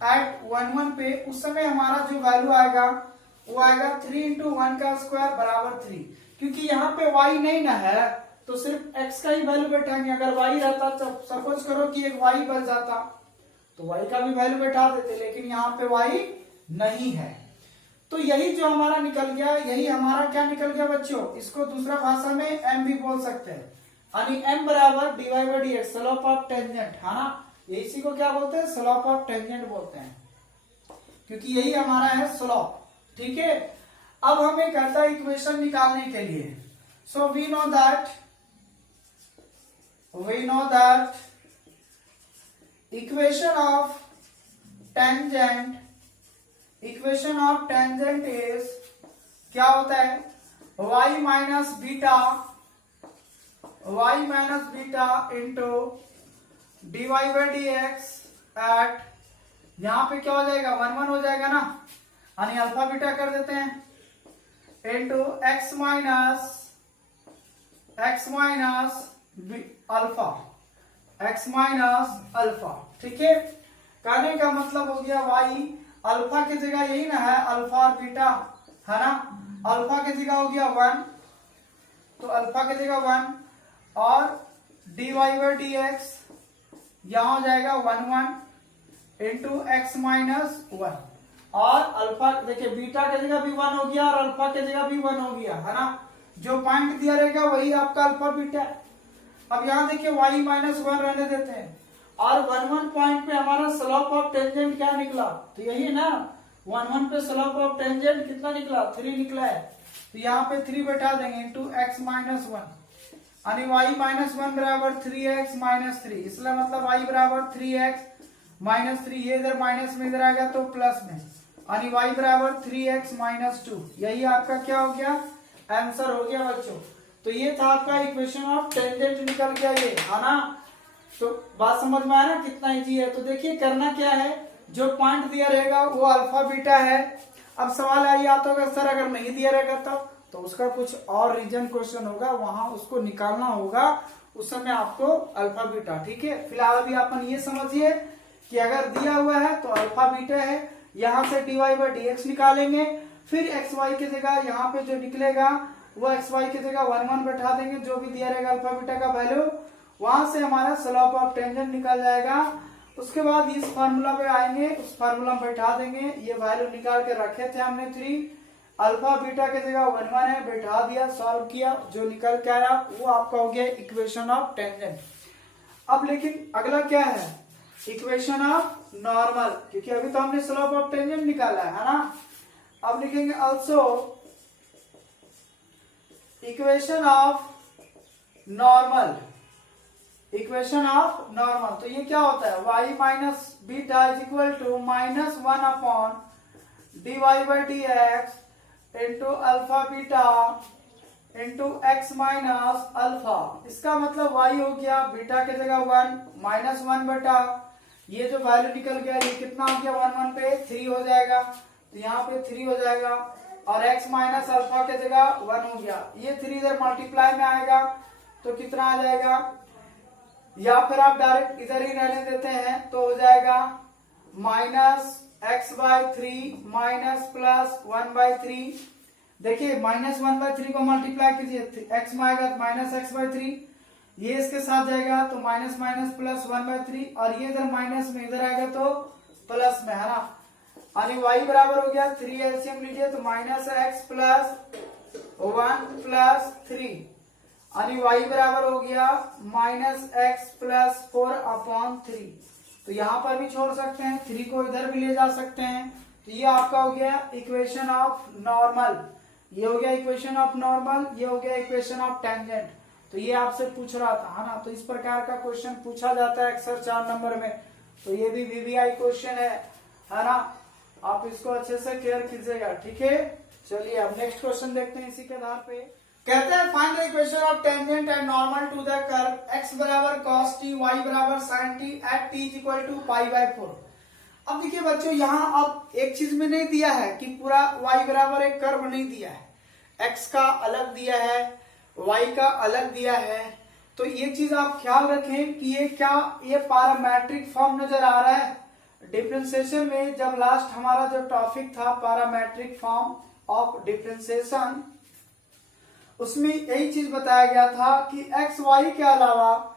at 1 1 पे उस समय हमारा जो वैल्यू आएगा वो आएगा 3 इंटू 1 का स्क्वायर बराबर 3। क्योंकि यहाँ पे y नहीं ना है तो सिर्फ x का ही वैल्यू बैठाएंगे। अगर y रहता तो सपोज करो कि एक y बच जाता तो y का भी वैल्यू बैठा देते, लेकिन यहाँ पे y नहीं है। तो यही जो हमारा निकल गया, यही हमारा क्या निकल गया बच्चों, इसको दूसरा भाषा में m भी बोल सकते हैं, यानी m बराबर dy by d x slope of tangent, है ना। इसी को क्या बोलते हैं, स्लोप ऑफ टेंजेंट बोलते हैं, क्योंकि यही हमारा है स्लोप। ठीक है। अब हमें कहता है इक्वेशन निकालने के लिए, so we know that equation of tangent is क्या होता है, y minus beta into dy by d x at, यहां पे क्या हो जाएगा 1 1 हो जाएगा ना, यानी अल्फा बीटा कर देते हैं, इंटू x माइनस अल्फा। ठीक है। कहने का मतलब हो गया y अल्फा की जगह यही ना है अल्फा और बीटा, है ना। अल्फा की जगह हो गया 1, तो अल्फा की जगह 1 और dy बाई डी एक्स यहां हो जाएगा 1 1 इंटू एक्स माइनस 1, और अल्फा देखिए बीटा की जगह भी 1 हो गया और अल्फा की जगह भी 1 हो गया, है ना। जो पॉइंट दिया रहेगा वही आपका अल्फा बीटा है। अब यहाँ देखिए y माइनस 1 रहने देते हैं, और 1 1 पॉइंट पे हमारा स्लोप ऑफ टेंजेंट क्या निकला, तो यही ना 1 1 पे स्लोप ऑफ टेंजेंट कितना निकला, 3 निकला है। तो यहाँ पे 3 बैठा देंगे इंटू एक्स माइनस 1, यानी y माइनस 1 बराबर 3x माइनस 3, इसलिए मतलब y बराबर 3x माइनस 3, ये इधर माइनस में इधर आ गया तो प्लस में, यानी y बराबर 3x माइनस 2। यही आपका क्या हो गया, आंसर हो गया बच्चों। तो ये था आपका इक्वेशन ऑफ टेंजेंट निकल गया, ये है ना। तो बात समझ में आया ना कितना इजी है। तो देखिए करना क्या है, जो पॉइंट दिया रहेगा वो अल्फा बीटा है। अब सवाल आई आता होगा सर अगर नहीं दिया रहेगा तो उसका कुछ और रीजन क्वेश्चन होगा, वहां उसको निकालना होगा, उस समय आपको अल्फा बीटा। ठीक है। फिलहाल अभी अपन ये समझिए कि अगर दिया हुआ है तो अल्फा बीटा है, यहां से dy बाई डी एक्स निकालेंगे, फिर एक्स वाई की जगह यहाँ पे जो निकलेगा वो एक्स वाई की जगह 1 1 बैठा देंगे, जो भी दिया रहेगा अल्फा बीटा का वैल्यू, वहां से हमारा स्लोप ऑफ टेंजेंट निकल जाएगा। उसके बाद इस फार्मूला पे आएंगे, उस फार्मूला में बैठा देंगे, ये वैल्यू निकाल के रखे थे हमने 3, अल्फा बीटा की जगह 1 1 है, बैठा दिया, सॉल्व किया, जो निकल के आया वो आपका हो गया इक्वेशन ऑफ टेंजेंट। अब लेकिन अगला क्या है, इक्वेशन ऑफ नॉर्मल, क्योंकि अभी तो हमने स्लोप ऑफ टेंजेंट निकाला है ना। अब लिखेंगे also equation of normal. Equation of normal. तो ये क्या होता है, y minus beta is equal to -1 upon dy by d x into alpha beta into x minus alpha. इसका मतलब y हो गया बीटा के जगह 1 -1 बटा ये जो वैल्यू निकल गया ये कितना हो गया 1 1 पे 3 हो जाएगा, तो यहाँ पे 3 हो जाएगा और x माइनस अल्फा के जगह 1 हो गया। ये 3 इधर मल्टीप्लाई में आएगा तो कितना आ जाएगा, या फिर आप डायरेक्ट इधर ही रहने देते हैं तो हो जाएगा -x/3 माइनस प्लस 1/3। देखिए -1/3 को मल्टीप्लाई कीजिए, x में आएगा -x/3, ये इसके साथ जाएगा तो माइनस माइनस प्लस 1/3 और ये इधर माइनस में इधर आएगा तो प्लस में, है ना। यानी y बराबर हो गया 3 एलसीएम लीजिए तो -x प्लस 1 प्लस 3 यानी y बराबर हो गया -x प्लस 4 अपॉन 3। तो यहाँ पर भी छोड़ सकते हैं, 3 को इधर भी ले जा सकते हैं। तो ये आपका हो गया इक्वेशन ऑफ नॉर्मल, ये हो गया इक्वेशन ऑफ नॉर्मल, ये हो गया इक्वेशन ऑफ टेंजेंट। तो ये आपसे पूछ रहा था, है ना। तो इस प्रकार का क्वेश्चन पूछा जाता है अक्सर 4 नंबर में। तो ये भी वीवीआई क्वेश्चन है ना। आप इसको अच्छे से केयर कीजिएगा, ठीक है। चलिए अब नेक्स्ट क्वेश्चन देखते हैं इसी के आधार पे। कहते हैं find the equation of tangent and normal to the curve x बराबर cos t y बराबर sin t at t is equal to π/4। अब देखिए बच्चों यहाँ अब एक चीज में नहीं दिया है कि पूरा y बराबर एक कर्व नहीं दिया है, x का अलग दिया है, y का अलग दिया है। तो ये चीज आप ख्याल रखें कि ये क्या, ये पैरामेट्रिक फॉर्म नजर आ रहा है। डिफरेंशिएशन में जब लास्ट हमारा जो टॉपिक था पैरामेट्रिक फॉर्म ऑफ डिफरेंशिएशन, उसमें यही चीज बताया गया था कि एक्स वाई के अलावा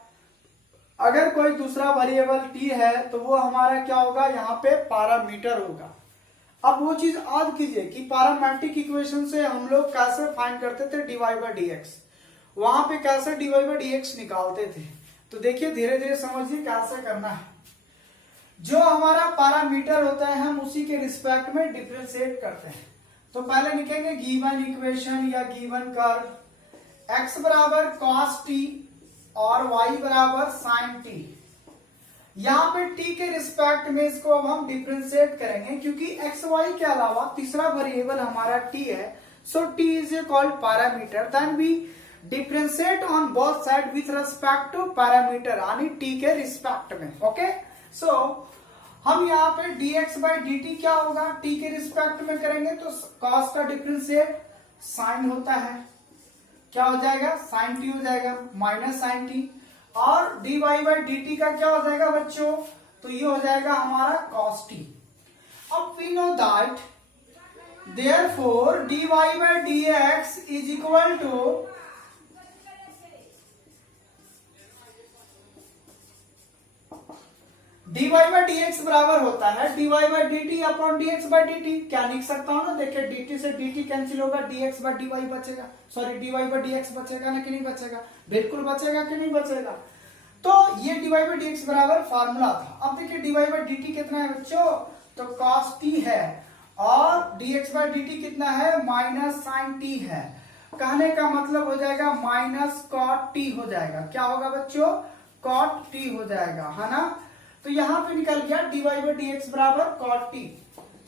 अगर कोई दूसरा वेरिएबल t है तो वो हमारा क्या होगा, यहाँ पे पैरामीटर होगा। अब वो चीज याद कीजिए कि पैरामेट्रिक इक्वेशन से हम लोग कैसे फाइंड करते थे dy बाई डी एक्स, वहां पे कैसे dy बाई डी एक्स निकालते थे। तो देखिए धीरे धीरे समझिए कैसे करना है। जो हमारा पैरामीटर होता है हम उसी के रिस्पेक्ट में डिफरेंशिएट करते हैं। तो पहले लिखेंगे गिवन इक्वेशन या गिवन कर्व x बराबर cos t और y बराबर sin t। यहाँ पे t के रिस्पेक्ट में इसको अब हम डिफरेंशिएट करेंगे क्योंकि x y के अलावा तीसरा वेरिएबल हमारा t है। So t is a called parameter, then we differentiate on both side with respect to parameter यानी t के रिस्पेक्ट में। ओके, सो हम यहाँ पे dx बाई dt क्या होगा, t के रिस्पेक्ट में करेंगे तो cos का डिफरेंशिएट sin होता है, क्या हो जाएगा sin t हो जाएगा माइनस sin t, और dy बाई dt का क्या हो जाएगा बच्चों, तो ये हो जाएगा हमारा cos t। अब we know that therefore dy by dx is equal to dy by dx बराबर होता है dy by dt upon dx by dt। क्या लिख सकता हूं ना, देखिए dt से dt कैंसिल होगा, dx बाई dy बचेगा, सॉरी dy बाई dx बचेगा ना कि नहीं बचेगा, बिल्कुल बचेगा कि नहीं बचेगा। तो ये dy बाई dx बराबर फार्मूला था। अब देखिए dy बाई dt कितना है बच्चों, तो cos t है और dx बाई dt कितना है माइनस sin t है। कहने का मतलब हो जाएगा माइनस cot t हो जाएगा, क्या होगा बच्चों cot t हो जाएगा, है ना। तो यहां पे निकल गया dy बाई dx बराबर cot t।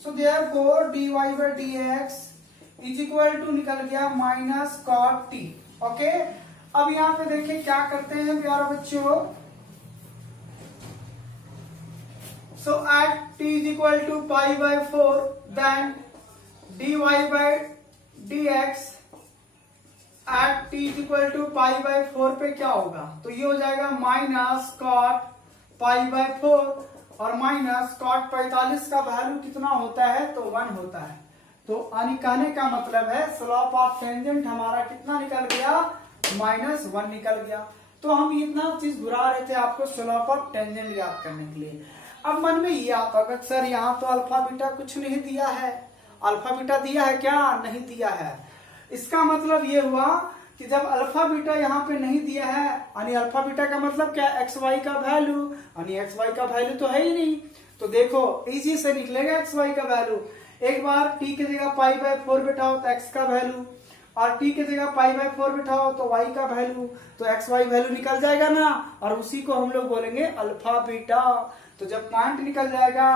So therefore dy by dx is equal to निकल गया माइनस cot t। ओके, अब यहां पे देखिए क्या करते हैं प्यारे बच्चों। So at t is equal to π/4 then dy by dx at t is equal to π/4 पे क्या होगा, तो ये हो जाएगा माइनस cot π/4 और माइनस cot 45 का वैल्यू कितना होता है, तो 1 होता है। तो कहने का मतलब है स्लोप ऑफ टेंजेंट हमारा कितना निकल गया, -1 निकल गया। तो हम इतना चीज घुरा रहे थे आपको स्लोप ऑफ टेंजेंट याद करने के लिए। अब मन में ये आता है सर यहाँ तो अल्फा बीटा कुछ नहीं दिया है, अल्फा बीटा दिया है क्या, नहीं दिया है। इसका मतलब ये हुआ कि जब अल्फा बीटा यहाँ पे नहीं दिया है, यानी अल्फा बीटा का मतलब क्या, एक्स वाई का वैल्यू, यानी एक्स वाई का वैल्यू तो है ही नहीं। तो देखो इजी से निकलेगा एक्स वाई का वैल्यू। एक बार t की जगह π/4 बिठाओ तो x का वैल्यू, और टी की जगह π/4 बिठाओ तो y का वैल्यू, तो एक्स वाई वैल्यू निकल जाएगा ना, और उसी को हम लोग बोलेंगे अल्फा बीटा। तो जब पॉइंट निकल जाएगा,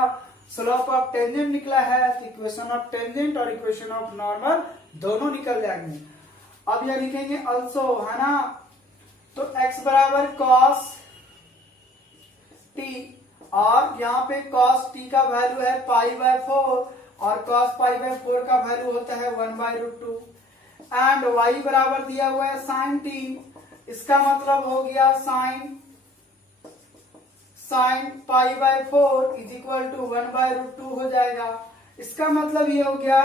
स्लोप ऑफ टेंजेंट निकला है, तो इक्वेशन ऑफ टेंजेंट और इक्वेशन ऑफ नॉर्मल दोनों निकल जाएंगे। अब यह लिखेंगे अल्सो, है ना, तो x बराबर कॉस टी, और यहाँ पे cos t का वैल्यू है π/4 और cos π/4 का वैल्यू होता है 1/√2, एंड y बराबर दिया हुआ है sin t, इसका मतलब हो गया sin π/4 इज इक्वल टू 1/√2 हो जाएगा। इसका मतलब ये हो गया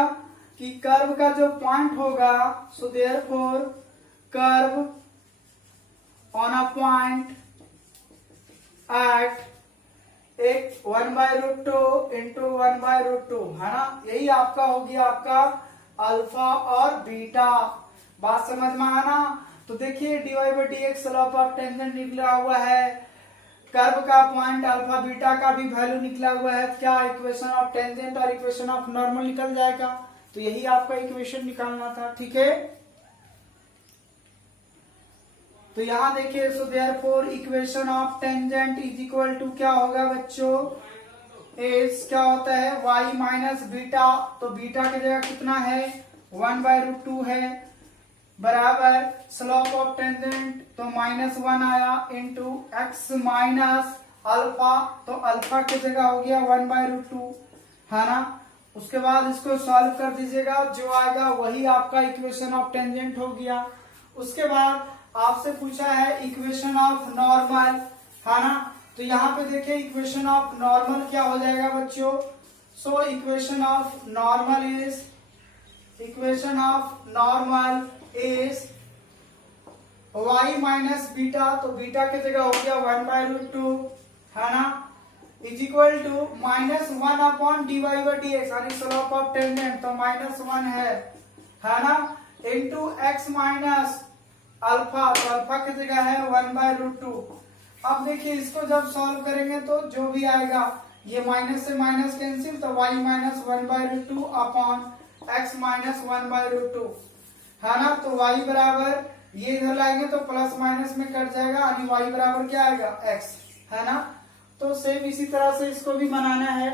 कि कर्व का जो पॉइंट होगा, so therefore curve on a point at एक 1/√2 इंटू 1/√2, है ना, यही आपका हो गया आपका अल्फा और बीटा। बात समझ में आना। तो देखिए dy/dx स्लोप ऑफ टेंजेंट निकला हुआ है, कर्व का पॉइंट अल्फा बीटा का भी वैल्यू निकला हुआ है, क्या इक्वेशन ऑफ टेंजेंट और इक्वेशन ऑफ नॉर्मल निकल जाएगा। तो यही आपका इक्वेशन निकालना था, ठीक है। तो यहां देखिए, so therefore equation of tangent is equal to क्या होगा बच्चों, इज क्या होता है y माइनस बीटा, तो बीटा की जगह कितना है 1/√2 है, बराबर स्लोप ऑफ टेंजेंट तो -1 आया इंटू एक्स माइनस अल्फा, तो अल्फा की जगह हो गया 1/√2, है ना। उसके बाद इसको सॉल्व कर दीजिएगा, जो आएगा वही आपका इक्वेशन ऑफ टेंजेंट हो गया। उसके बाद आपसे पूछा है इक्वेशन ऑफ नॉर्मल, है ना, तो यहाँ पे देखिए इक्वेशन ऑफ नॉर्मल क्या हो जाएगा बच्चों, so equation of normal is y minus beta, तो बीटा की जगह हो गया 1/√2, है ना, is equal to -1 upon dy/dx, यानी स्लोप ऑफ टेंजेंट तो -1 है ना, इंटू x माइनस अल्फा, तो अल्फा की जगह है 1/√2। अब देखिए इसको जब सॉल्व करेंगे तो जो भी आएगा, ये माइनस से माइनस कैंसिल, तो y minus 1/√2 upon x minus 1/√2, है ना। तो y बराबर ये इधर लाएंगे तो प्लस माइनस में कट जाएगा, यानी y बराबर क्या आएगा x, है ना। तो सेम इसी तरह से इसको भी बनाना है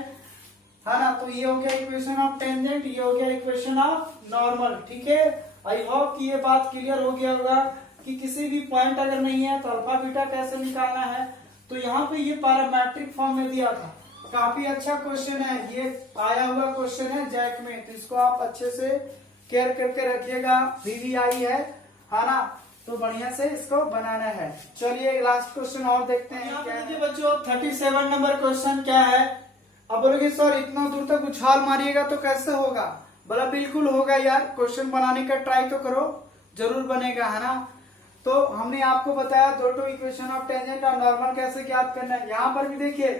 ना। तो ये हो गया इक्वेशन ऑफ टेंजेंट, ये हो गया इक्वेशन ऑफ नॉर्मल, ठीक है। आई होप कि ये बात क्लियर हो गया होगा कि किसी भी पॉइंट अगर नहीं है तो अल्फा बीटा कैसे निकालना है। तो यहाँ पे ये पैरामेट्रिक फॉर्म में दिया था, काफी अच्छा क्वेश्चन है, ये आया हुआ क्वेश्चन है जैक में, तो इसको आप अच्छे से केयर करके रखिएगा, VVI है ना, तो बढ़िया से इसको बनाना है। चलिए लास्ट क्वेश्चन और देखते हैं। यहाँ पे देखिए बच्चों 37 नंबर क्वेश्चन क्या है। अब बोलोगे सर इतना दूर तक उछाल मारिएगा तो कैसे होगा, बोला बिल्कुल होगा यार, क्वेश्चन बनाने का ट्राई तो करो, जरूर बनेगा, है ना। तो हमने आपको बताया दो इक्वेशन ऑफ टेंजेंट और नॉर्मल कैसे ज्ञात करना है। यहाँ पर भी देखिए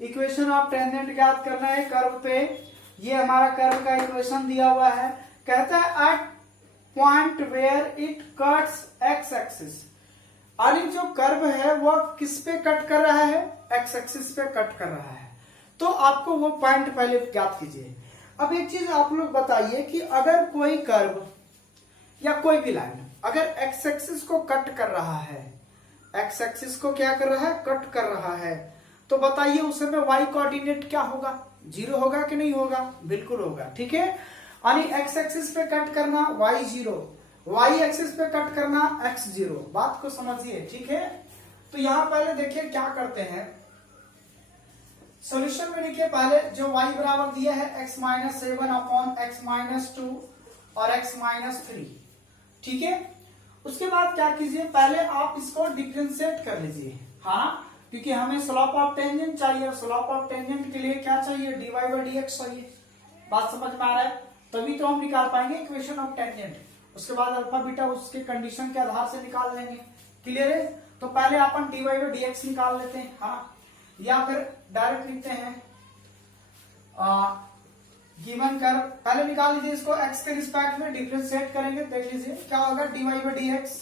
इक्वेशन ऑफ टेंजेंट ज्ञात करना है कर्व पे, ये हमारा कर्व का इक्वेशन दिया हुआ है, कहता है at point where it cuts x axis, यानी जो कर्व है वो किस पे कट कर रहा है, एक्स एक्सिस पे कट कर रहा है। तो आपको वो पॉइंट पहले ज्ञात कीजिए। अब एक चीज आप लोग बताइए कि अगर कोई कर्व या कोई भी लाइन अगर एक्स एक्सिस को कट कर रहा है, एक्स एक्सिस को क्या कर रहा है, कट कर रहा है, तो बताइए उस समय वाई कोऑर्डिनेट क्या होगा, 0 होगा कि नहीं होगा, बिल्कुल होगा, ठीक है। यानी एक्स एक्सिस पे कट करना वाई 0, वाई एक्सिस पे कट करना एक्स 0, बात को समझिए, ठीक है। तो यहां पहले देखिए क्या करते हैं, सॉल्यूशन में देखिए पहले जो y बराबर दिया है x-7 अपॉन x-2 और x-3, ठीक है। उसके बाद क्या कीजिए, पहले आप इसको डिफरेंशिएट कर लीजिए, हाँ, क्योंकि हमें स्लोप ऑफ टेंजेंट चाहिए, स्लोप ऑफ टेंजेंट के लिए क्या चाहिए, dy/dx चाहिए, बात समझ में आ रहा है, तभी तो हम निकाल पाएंगे इक्वेशन ऑफ टेंजेंट। उसके बाद अल्फा बीटा उसके कंडीशन के आधार से निकाल लेंगे, क्लियर है। तो पहले अपन dy/dx निकाल लेते हैं, हाँ, या फिर डायरेक्ट लिखते हैं गिवन कर्व, पहले निकाल लीजिए इसको, x के रिस्पेक्ट में डिफरेंशिएट करेंगे, देख लीजिए क्या होगा, dy/dx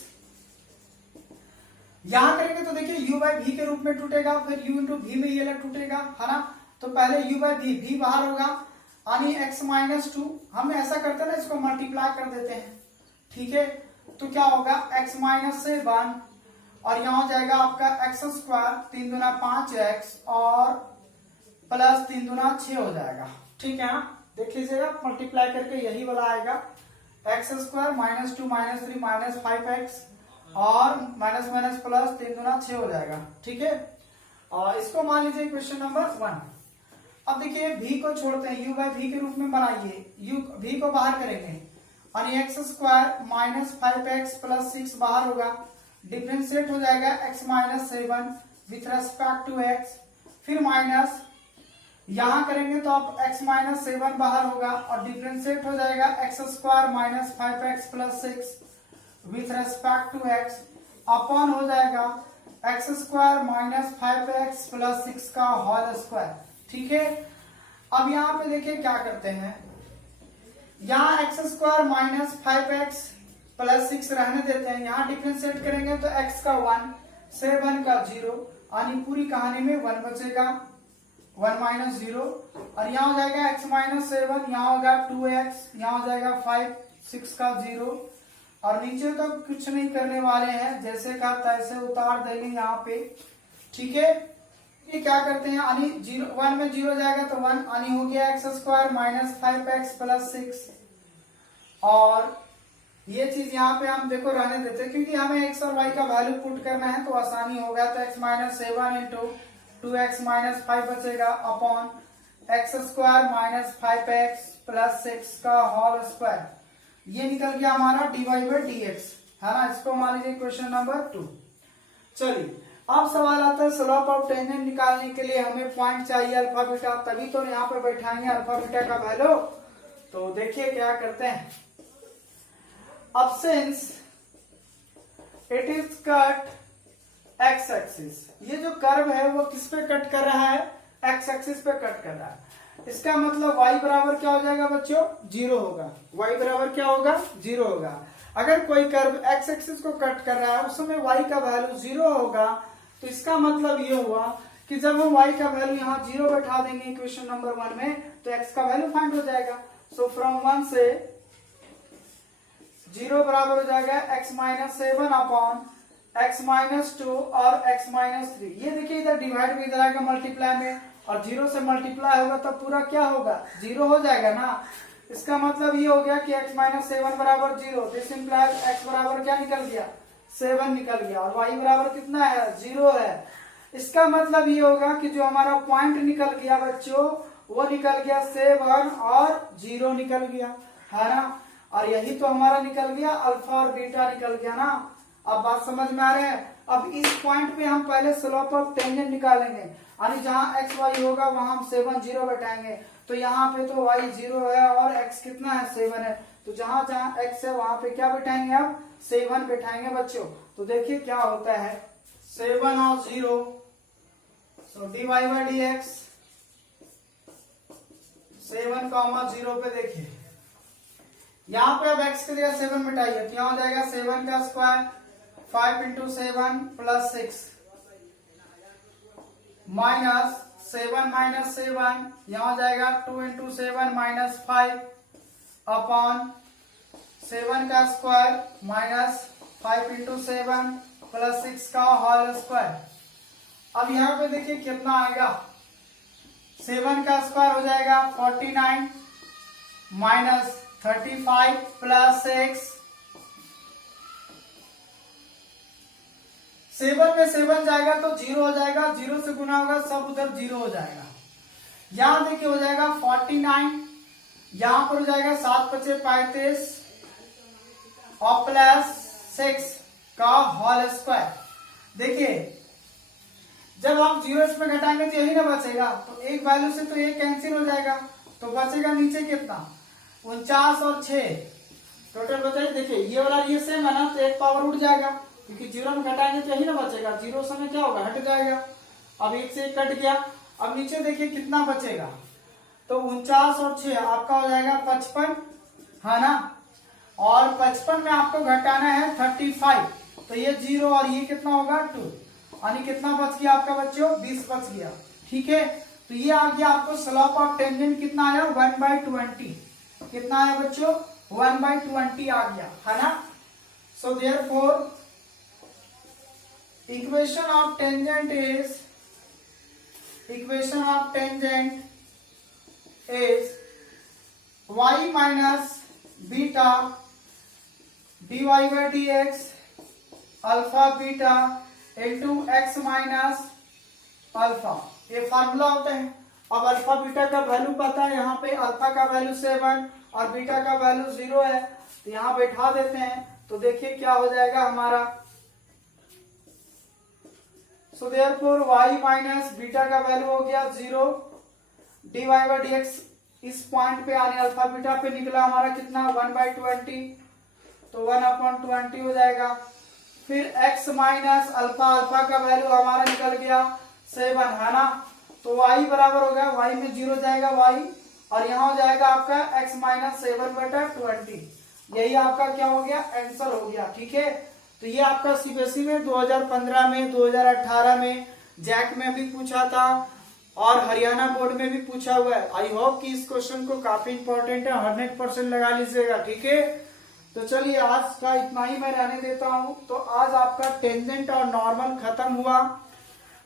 यहां करेंगे तो देखिए u/v के रूप में टूटेगा, फिर u इंटू v में ये अलग टूटेगा, है ना। तो पहले u/v, v बाहर होगा, यानी x-2, हम ऐसा करते हैं ना, इसको मल्टीप्लाई कर देते हैं, ठीक है, तो क्या होगा x माइनस 7 और यहाँ हो जाएगा आपका एक्स स्क्वायर 3 दूना 5x और प्लस 3 दूना 6 हो जाएगा। ठीक है ना, देख लीजिएगा मल्टीप्लाई करके यही वाला आएगा x square minus 2 minus 3 minus 5x और माइनस माइनस प्लस 3 दूना 6 हो जाएगा। ठीक है, और इसको मान लीजिए क्वेश्चन नंबर 1। अब देखिए v को छोड़ते हैं, u बाय v के रूप में बनाइए, v को बाहर करेंगे और x square minus 5x plus 6 बाहर होगा, डिफरेंशिएट हो जाएगा x minus 7 with respect to x, फिर माइनस यहां करेंगे तो अब x माइनस 7 बाहर होगा और डिफरेंशिएट हो जाएगा x square minus 5x plus 6 with respect to x upon हो जाएगा x square minus 5x plus 6 का होल स्क्वायर। ठीक है, अब यहाँ पे देखिए क्या करते हैं, यहाँ x square minus 5x plus 6 रहने देते हैं, यहाँ डिफरेंशिएट करेंगे तो x का 1 7 का 0 यानी पूरी कहानी में 1 बचेगा, 1 माइनस 0 और यहाँ हो जाएगा x माइनस 7, यहाँ होगा 2x, यहाँ हो जाएगा 5 6 का 0 और नीचे तो कुछ नहीं करने वाले हैं, जैसे कहा तैसे उतार देंगे यहाँ पे। ठीक है, ये क्या करते हैं यानी 1 में 0 जाएगा तो 1 यानी हो गया x square minus 5x plus 6 और ये चीज यहाँ पे हम देखो रहने देते हैं क्योंकि हमें x और y का वैल्यू पुट करना है तो आसानी होगा, तो x minus 7 into 2x minus 5 बचेगा upon x square minus 5x plus 6 का होल स्क्वायर, ये निकल गया हमारा dy बाई dx है ना। इसको मान लीजिए क्वेश्चन नंबर 2। चलिए अब सवाल आता है स्लोप ऑफ टेंजेंट निकालने के लिए हमें पॉइंट चाहिए अल्फा बीटा, तभी तो यहाँ पे बैठाएंगे अल्फा बीटा का वैल्यू। तो देखिए क्या करते हैं, अब since it is cut x axis, ये जो कर्व है वो किस पे कट कर रहा है, एक्स एक्सिस पे कट कर रहा है, इसका मतलब y बराबर क्या हो जाएगा बच्चों 0 होगा, y बराबर क्या होगा 0 होगा। अगर कोई कर्व x एक्सिस को कट कर रहा है उस समय y का वैल्यू 0 होगा, तो इसका मतलब ये हुआ कि जब हम y का वैल्यू यहाँ 0 बैठा देंगे इक्वेशन नंबर 1 में तो x का वैल्यू फाइंड हो जाएगा। सो फ्रॉम 1 से 0 बराबर हो जाएगा x minus 7 upon x minus 2 और x माइनस 3। ये देखिए इधर डिवाइड भी इधर आएगा मल्टीप्लाई में और 0 से मल्टीप्लाई होगा तब पूरा क्या होगा 0 हो जाएगा ना। इसका मतलब ये हो गया कि x माइनस 7 बराबर 0, दिस इंप्लाइज x बराबर क्या निकल गया 7 निकल गया और y बराबर कितना है 0 है। इसका मतलब ये होगा कि जो हमारा पॉइंट निकल गया बच्चों वो निकल गया 7 और 0 निकल गया है ना, और यही तो हमारा निकल गया अल्फा और बीटा निकल गया ना। अब बात समझ में आ रहे हैं। अब इस पॉइंट पे हम पहले स्लोप ऑफ टेंजेंट निकालेंगे, यानी जहां x y होगा वहां हम 7 0 बैठाएंगे, तो यहाँ पे तो y 0 है और x कितना है 7 है, तो जहां जहां x है वहां पे क्या बैठाएंगे अब 7 बैठाएंगे बच्चों। तो देखिए क्या होता है 7 और 0, सो dy बाई dx 7 0 पे देखिए यहाँ पे अब x के लिए 7 मिटाइए तो यहाँ हो जाएगा 7 का square 5 into 7 plus 6 minus 7 minus 7 यहाँ हो जाएगा 2 इंटू 7 माइनस 5 अपॉन 7 का स्क्वायर माइनस 5 इंटू 7 प्लस 6 का होल स्क्वायर। अब यहाँ पे देखिए कितना आएगा 7 का स्क्वायर हो जाएगा 49 माइनस 35 प्लस 6, 7 में 7 जाएगा तो 0 हो जाएगा, 0 से गुना होगा सब उधर 0 हो जाएगा। यहां देखिए हो जाएगा 49, यहां पर हो जाएगा 7 × 5 = 35 और प्लस 6 का होल स्क्वायर। देखिए जब हम 0 इसमें घटाएंगे तो यही ना बचेगा, तो एक वैल्यू से तो ये कैंसिल हो जाएगा, तो बचेगा नीचे कितना 49 और 6 टोटल बताइए। देखिए ये वाला ये सेम है ना, तो एक पावर उठ जाएगा क्योंकि 0 में घटाएंगे तो यही ना बचेगा, 0 समय क्या होगा हट जाएगा। अब 1 से 1 कट गया, अब नीचे देखिए कितना बचेगा, तो 49 और 6 आपका हो जाएगा 55 है ना, और 55 में आपको घटाना है 35, तो ये 0 और ये कितना होगा 2, यानी कितना बच गया आपका बच्चों 20 बच गया। ठीक है, तो ये आ गया आपको स्लोप ऑफ टेंजेंट कितना आया 1/20, कितना आया बच्चों 1/20 आ गया है ना। सो therefore equation of tangent is y minus beta dy by dx alpha beta into x minus alpha, ये फार्मूला होता है। अब अल्फा बीटा का वैल्यू पता है, यहाँ पे अल्फा का वैल्यू 7 और बीटा का वैल्यू 0 है, तो यहाँ बैठा देते हैं। तो देखिए क्या हो जाएगा हमारा। So therefore y minus beta का वैल्यू हो गया 0, dy by dx इस पॉइंट पे आने अल्फा बीटा पे निकला हमारा कितना 1/20, तो 1/20 हो जाएगा। फिर x माइनस अल्फा, अल्फा का वैल्यू हमारा निकल गया 7 है ना, तो y बराबर हो गया, y में 0 जाएगा y, और यहाँ हो जाएगा आपका x माइनस 7/20। यही आपका क्या हो गया, आंसर हो गया। ठीक है, तो ये आपका सीबीएसई में 2015 में, 2018 में, जैक में भी पूछा था और हरियाणा बोर्ड में भी पूछा हुआ है। आई होप कि इस क्वेश्चन को काफी इंपॉर्टेंट है, 100% लगा लीजिएगा। ठीक है, तो चलिए आज का इतना ही मैं रहने देता हूं। तो आज आपका टेंजेंट और नॉर्मल खत्म हुआ।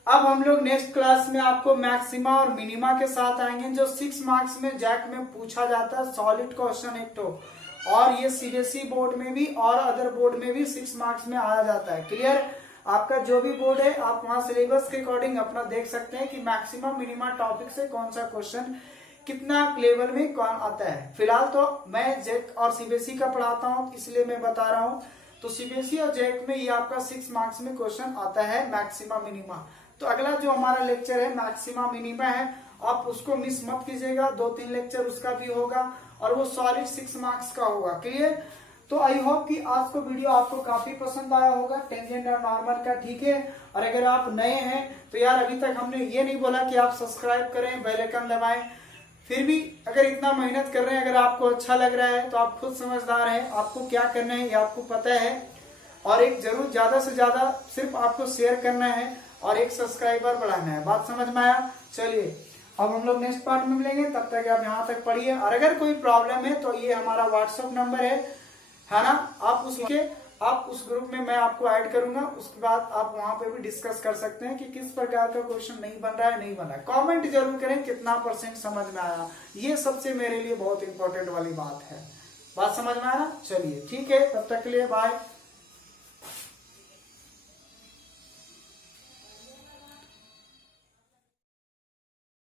अब हम लोग नेक्स्ट क्लास में आपको मैक्सिमा और मिनिमा के साथ आएंगे, जो 6 मार्क्स में जैक में पूछा जाता है, सॉलिड क्वेश्चन एक तो, और ये सीबीएसई बोर्ड में भी और अदर बोर्ड में भी 6 मार्क्स में आ जाता है। क्लियर, आपका जो भी बोर्ड है आप वहां सिलेबस के अकॉर्डिंग अपना देख सकते हैं कि मैक्सिमम मिनिमा टॉपिक से कौन सा क्वेश्चन कितना लेवल में कौन आता है। फिलहाल तो मैं जैक और सीबीएसई का पढ़ाता हूं, इसलिए मैं बता रहा हूं। तो सीबीएसई और जैक में ये आपका 6 मार्क्स में क्वेश्चन आता है मैक्सिमा मिनिमा। तो अगला जो हमारा लेक्चर है मैक्सिमा मिनिमा है, आप उसको मिस मत कीजिएगा, 2-3 लेक्चर उसका भी होगा और वो सॉलिड 6 मार्क्स का होगा। क्लियर, तो आई होप कि आज को वीडियो आपको काफी पसंद आया होगा टेंजेंट और नॉर्मल का। ठीक है, और अगर आप नए हैं तो यार अभी तक हमने ये नहीं बोला कि आप सब्सक्राइब करें, बेल आइकन दबाएं, फिर भी अगर इतना मेहनत कर रहे हैं, अगर आपको अच्छा लग रहा है तो आप खुद समझदार हैं, आपको क्या करना है ये आपको पता है। और एक जरूर ज्यादा से ज्यादा सिर्फ आपको शेयर करना है और एक सब्सक्राइबर बढ़ाना है। बात समझ में आया? चलिए अब हम लोग नेक्स्ट पार्ट में मिलेंगे, तब तक आप यहाँ तक पढ़िए। और अगर कोई प्रॉब्लम है तो ये हमारा व्हाट्सएप नंबर है ना, आप उस ग्रुप में मैं आपको ऐड करूंगा, उसके बाद आप वहां पे भी डिस्कस कर सकते हैं कि किस प्रकार का क्वेश्चन नहीं बन रहा है, नहीं बन रहा है। कमेंट जरूर करें कितना % समझ में आया, ये सबसे मेरे लिए बहुत इंपॉर्टेंट वाली बात है। बात समझ में आया? चलिए ठीक है, तब तक के लिए बाय।